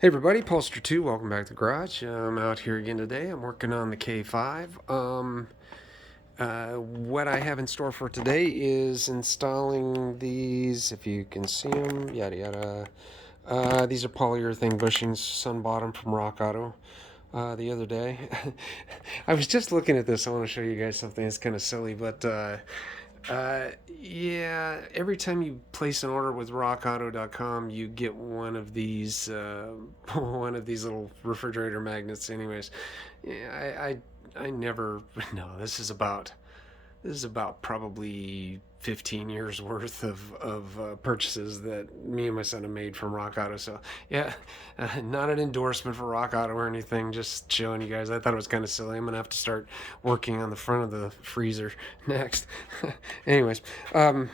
Hey everybody, Polster2, welcome back to the garage. I'm out here again today. I'm working on the K5. What I have in store for today is installing these, if you can see them, yada yada. These are polyurethane bushings, sun bottom from Rock Auto. The other day, I was just looking at this. I want to show you guys something that's kind of silly, but yeah, every time you place an order with rockauto.com, you get one of these one of these little refrigerator magnets. Anyways, yeah, I never. No, this is about probably 15 years worth of purchases that me and my son have made from Rock Auto. So yeah, not an endorsement for Rock Auto or anything, just showing you guys. I thought it was kind of silly. I'm gonna have to start working on the front of the freezer next. Anyways, in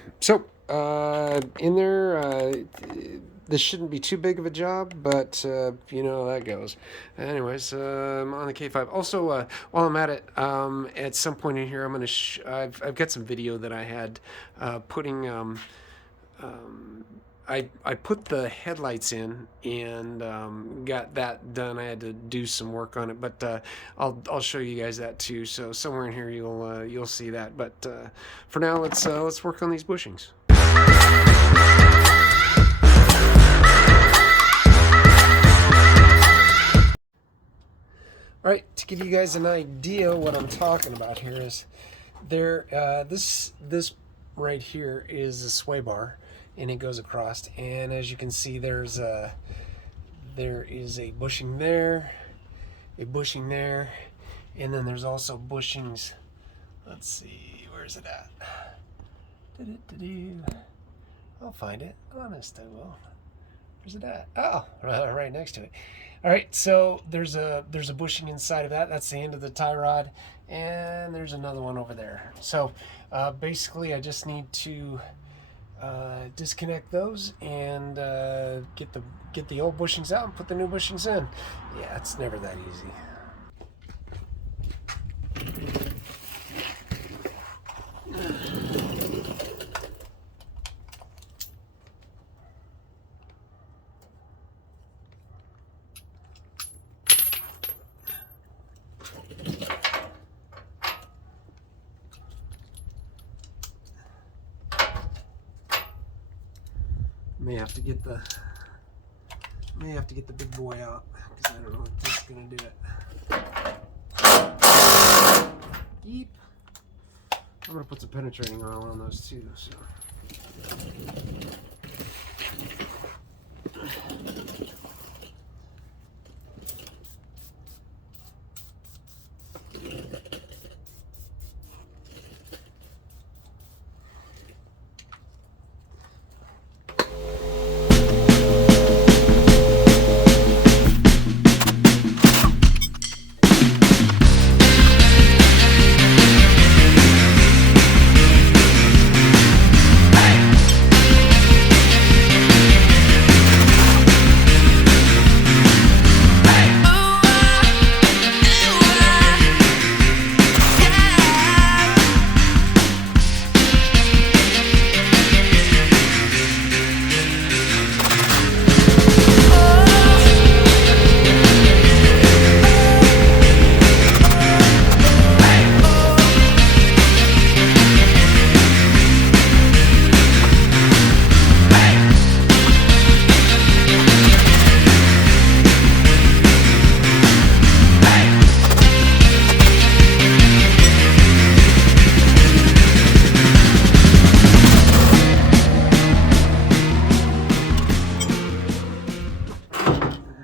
there, this shouldn't be too big of a job, but you know how that goes. Anyways, on the K5. Also, while I'm at some point in here, I'm gonna. I've got some video that I had putting. Um, I put the headlights in and got that done. I had to do some work on it, but I'll show you guys that too. So somewhere in here you'll see that. But for now, let's work on these bushings. All right, to give you guys an idea what I'm talking about here is this right here is a sway bar, and it goes across. And as you can see, there is a bushing there, a bushing there, and then there's also bushings. Let's see, where's it at? I'll find it. Honest, I will. Where's it at? Oh, right next to it. All right, so there's a bushing inside of that. That's the end of the tie rod, and there's another one over there. So basically, I just need to disconnect those and get the old bushings out and put the new bushings in. Yeah, it's never that easy. May have to get the big boy out because I don't know if this is gonna do it. Yeep. I'm gonna put some penetrating oil on those too. So.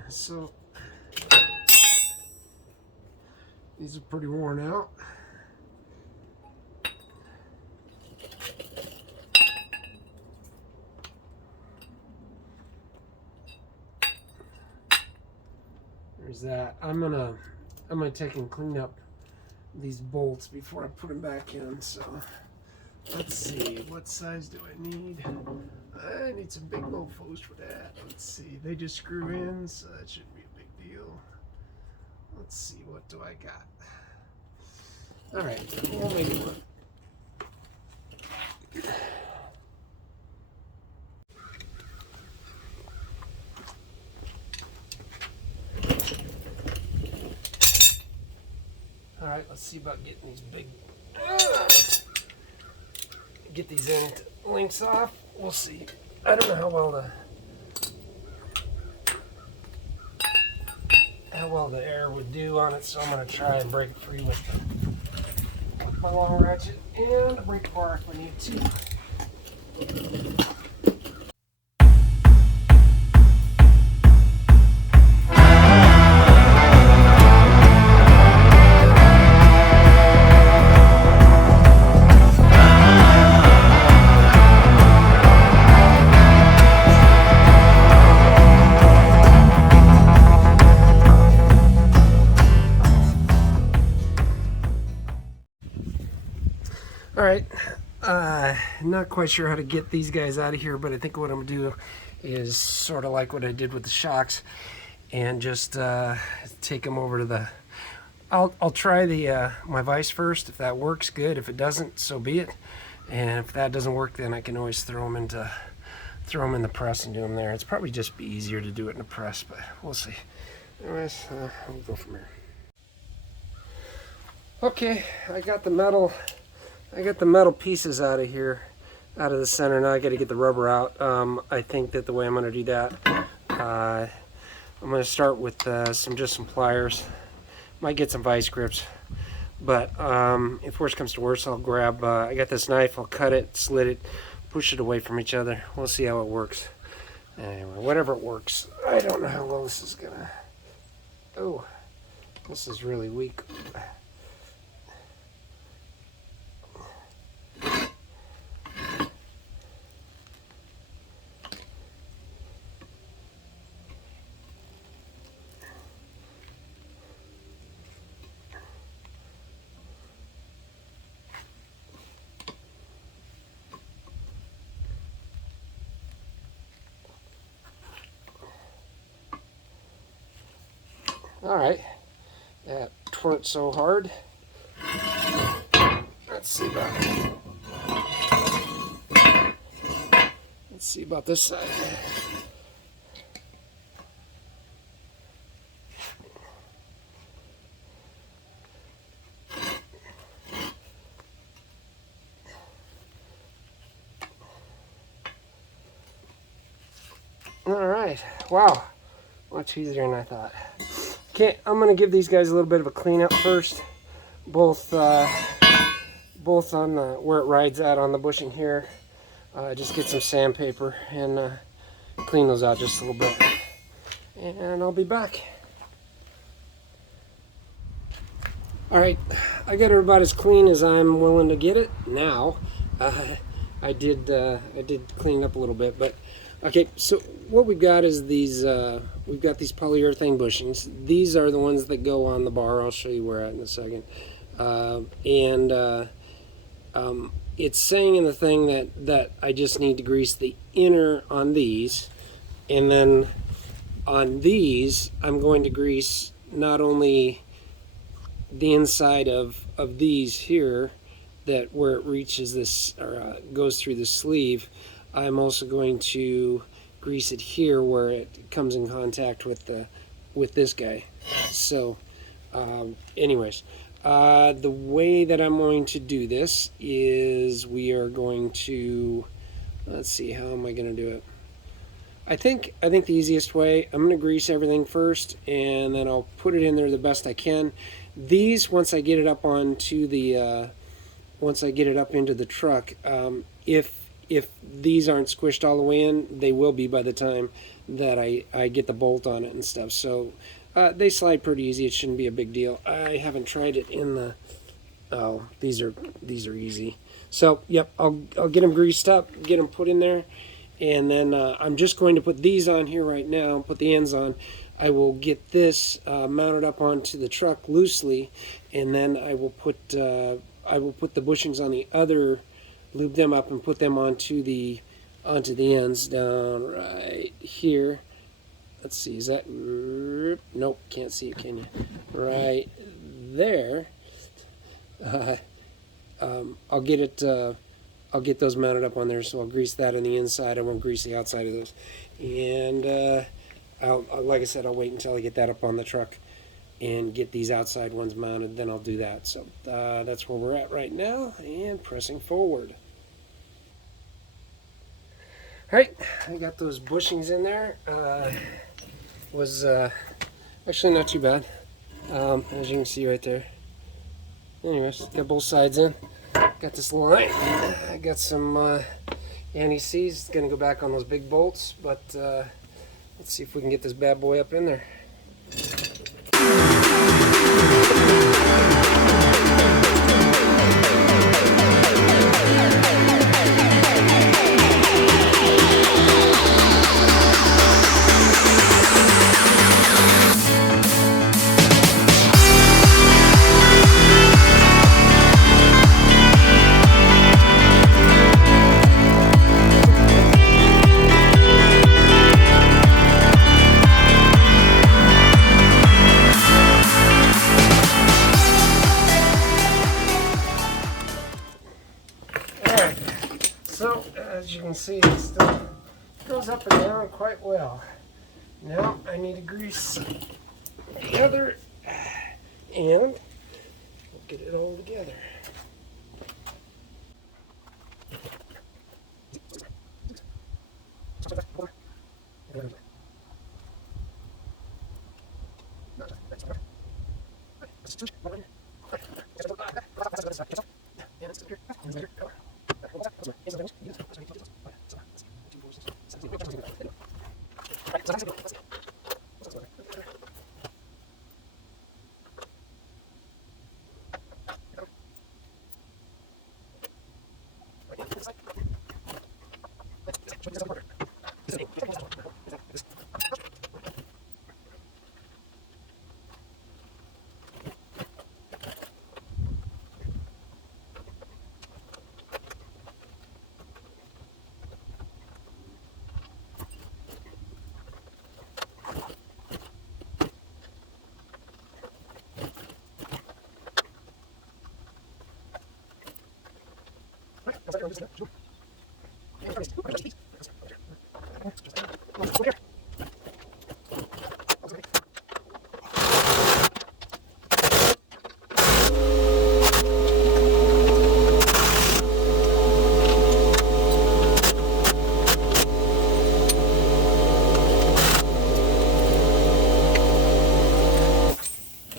So these are pretty worn out. There's that. I'm gonna take and clean up these bolts before I put them back in. So let's see, what size do I need? I need some big mofos for that. Let's see, they just screw in, so that shouldn't be a big deal. Let's see, what do I got? All right, we'll make it work. right, let's see about getting these big, get these end links off. We'll see. I don't know how well the air would do on it, so I'm going to try and break it free with my long ratchet and a brake bar if we need to. All right, not quite sure how to get these guys out of here, but I think what I'm gonna do is sort of like what I did with the shocks, and just take them over to the. I'll try the my vise first. If that works, good. If it doesn't, so be it. And if that doesn't work, then I can always throw them in the press and do them there. It's probably just be easier to do it in the press, but we'll see. Anyways, we'll go from here. Okay, I got the metal pieces out of here, out of the center. Now I got to get the rubber out. I think that the way I'm going to do that, I'm going to start with just some pliers. Might get some vice grips, but if worse comes to worse, I'll grab. I got this knife. I'll cut it, slit it, push it away from each other. We'll see how it works. Anyway, whatever it works. I don't know how well this is gonna. Oh, this is really weak. All right, that weren't so hard. Let's see about this side. All right, wow, much easier than I thought. Okay, I'm gonna give these guys a little bit of a cleanup first, both on where it rides out on the bushing here. Just get some sandpaper and clean those out just a little bit, and I'll be back. All right, I got it about as clean as I'm willing to get it now. I did clean it up a little bit, but okay. So what we've got is these. We've got these polyurethane bushings. These are the ones that go on the bar. I'll show you where at in a second. It's saying in the thing that I just need to grease the inner on these, and then on these I'm going to grease not only the inside of these here, that where it reaches this or goes through the sleeve. I'm also going to grease it here where it comes in contact with this guy. So anyways, the way that I'm going to do this is we are going to, let's see, how am I going to do it? I think the easiest way, I'm going to grease everything first, and then I'll put it in there the best I can. These, once I get it up onto the once I get it up into the truck, if these aren't squished all the way in, they will be by the time that I get the bolt on it and stuff. So they slide pretty easy. It shouldn't be a big deal. I haven't tried it in the. Oh, these are easy. So yep, I'll get them greased up, get them put in there, and then I'm just going to put these on here right now. Put the ends on. I will get this mounted up onto the truck loosely, and then I will put the bushings on the other. Lube them up and put them onto the ends down right here. Let's see, is that, nope, can't see it, can you? Right there. I'll get those mounted up on there, so I'll grease that on the inside. I won't grease the outside of those. And like I said, I'll wait until I get that up on the truck. and get these outside ones mounted, then I'll do that. So that's where we're at right now, and pressing forward. All right, I got those bushings in there. Was actually not too bad, as you can see right there. Anyways, got both sides in. Got this line. I got some anti-seize. It's gonna go back on those big bolts, but let's see if we can get this bad boy up in there. So, as you can see, it still goes up and down quite well. Now, I need to grease the other and get it all together.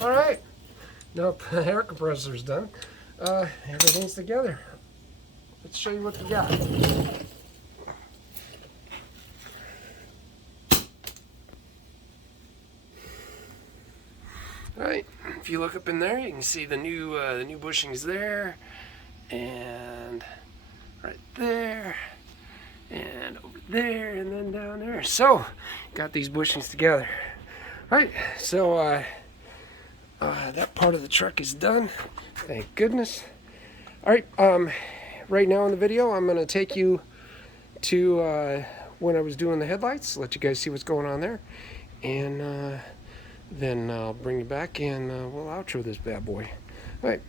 Alright, now the air compressor's done. Everything's together. Let's show you what we got. Alright, if you look up in there, you can see the new bushings there, and right there, and over there, and then down there. So, got these bushings together. Alright, so that part of the truck is done. Thank goodness. Alright, right now in the video, I'm going to take you to when I was doing the headlights, let you guys see what's going on there, and then I'll bring you back and we'll outro this bad boy. Alright.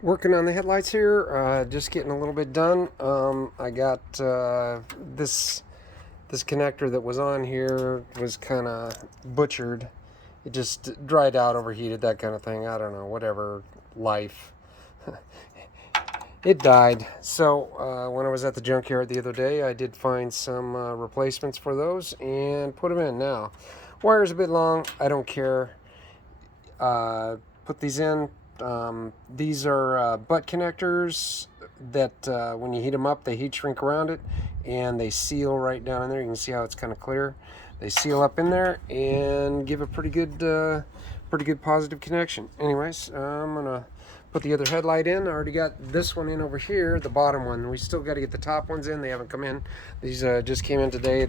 Working on the headlights here, just getting a little bit done. I got this connector that was on here was kind of butchered. It just dried out, overheated, that kind of thing. I don't know, whatever, life. It died. So when I was at the junkyard the other day, I did find some replacements for those and put them in. Now, wire's a bit long. I don't care. Put these in. These are butt connectors that when you heat them up, they heat shrink around it and they seal right down in there. You can see how it's kind of clear. They seal up in there and give a pretty good positive connection. Anyways, I'm gonna put the other headlight in. I already got this one in over here, the bottom one. We still got to get the top ones in. They haven't come in. These just came in today.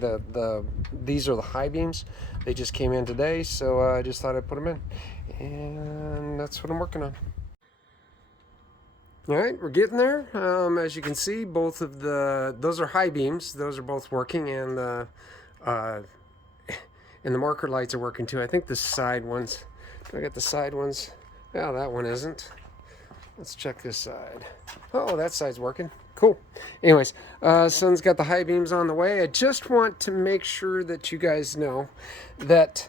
These are the high beams. They just came in today, so I just thought I'd put them in, and that's what I'm working on. All right, we're getting there. As you can see, both of those are high beams. Those are both working, and the marker lights are working too. I think the side ones. Do I got the side ones? Yeah, that one isn't. Let's check this side. Oh, that side's working. Cool. Anyways, sun's got the high beams on the way. I just want to make sure that you guys know that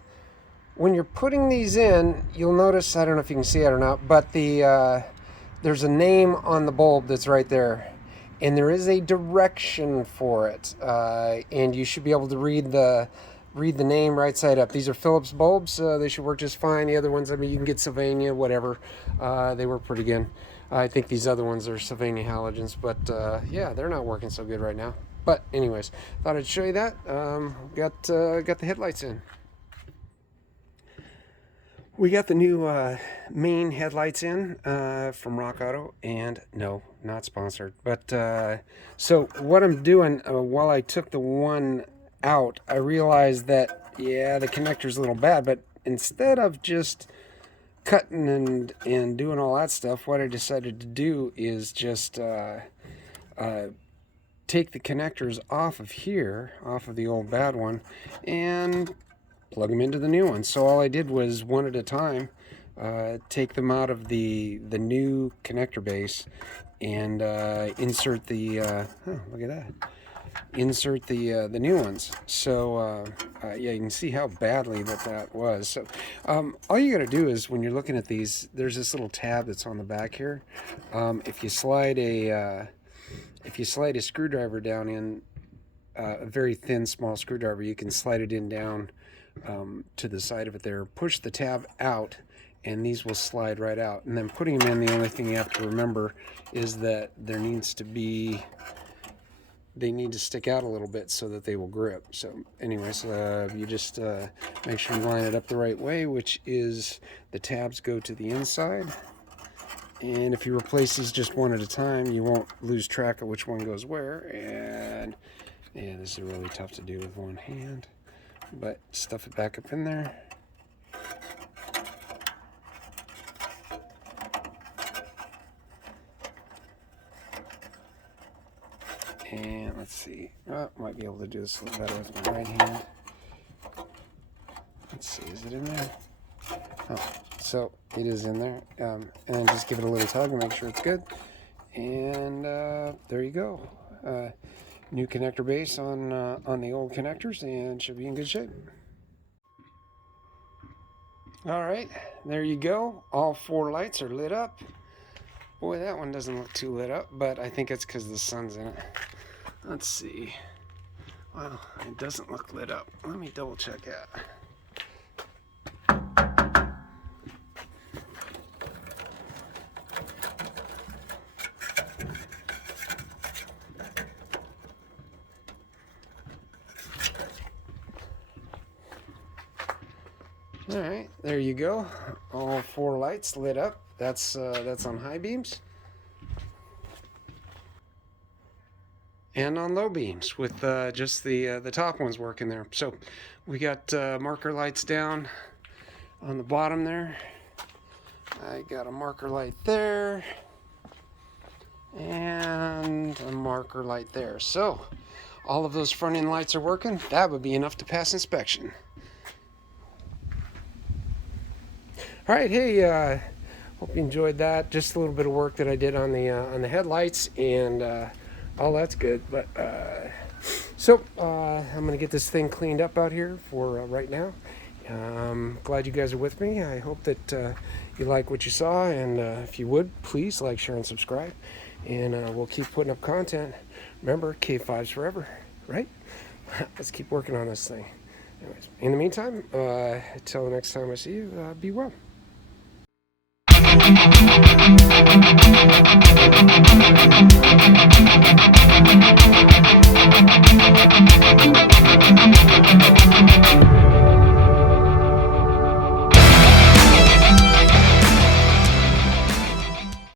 when you're putting these in, you'll notice, I don't know if you can see it or not, but there's a name on the bulb that's right there. And there is a direction for it. And you should be able to read the name right side up. These are Phillips bulbs. They should work just fine. The other ones, I mean, you can get Sylvania, whatever. They work pretty good. I think these other ones are Sylvania halogens, but yeah, they're not working so good right now. But anyways, thought I'd show you that. Got the headlights in. We got the new main headlights in from Rock Auto, and no, not sponsored. But so what I'm doing while I took the one out, I realized that, yeah, the connector's a little bad, but instead of just cutting and doing all that stuff, what I decided to do is just take the connectors off of here, off of the old bad one, and plug them into the new one. So all I did was one at a time take them out of the new connector base and insert the look at that, insert the new ones. So yeah, you can see how badly that was. So all you got to do is, when you're looking at these, there's this little tab that's on the back here. If you slide a screwdriver down in, a very thin small screwdriver, you can slide it in down to the side of it there, push the tab out, and these will slide right out. And then putting them in, the only thing you have to remember is that there needs to be, they need to stick out a little bit so that they will grip. So anyways, you just make sure you line it up the right way, which is the tabs go to the inside. And if you replace these just one at a time, you won't lose track of which one goes where. And yeah, this is really tough to do with one hand, but stuff it back up in there. And let's see, might be able to do this a little better with my right hand. Let's see, is it in there? Oh, so it is in there. And just give it a little tug and make sure it's good. And there you go. New connector base on the old connectors, and should be in good shape. All right, there you go. All 4 lights are lit up. Boy, that one doesn't look too lit up, but I think it's because the sun's in it. Let's see. Well, it doesn't look lit up. Let me double check that. All right, there you go. All 4 lights lit up. That's on high beams and on low beams with just the top ones working there. So we got marker lights down on the bottom there. I got a marker light there and a marker light there. So all of those front end lights are working. That would be enough to pass inspection. All right, hey, hope you enjoyed that. Just a little bit of work that I did on the headlights, and all that's good. But so I'm gonna get this thing cleaned up out here for right now. Glad you guys are with me. I hope that you like what you saw, and if you would, please like, share, and subscribe. And we'll keep putting up content. Remember, K5's forever, right? Let's keep working on this thing. Anyways, in the meantime, until the next time I see you, be well.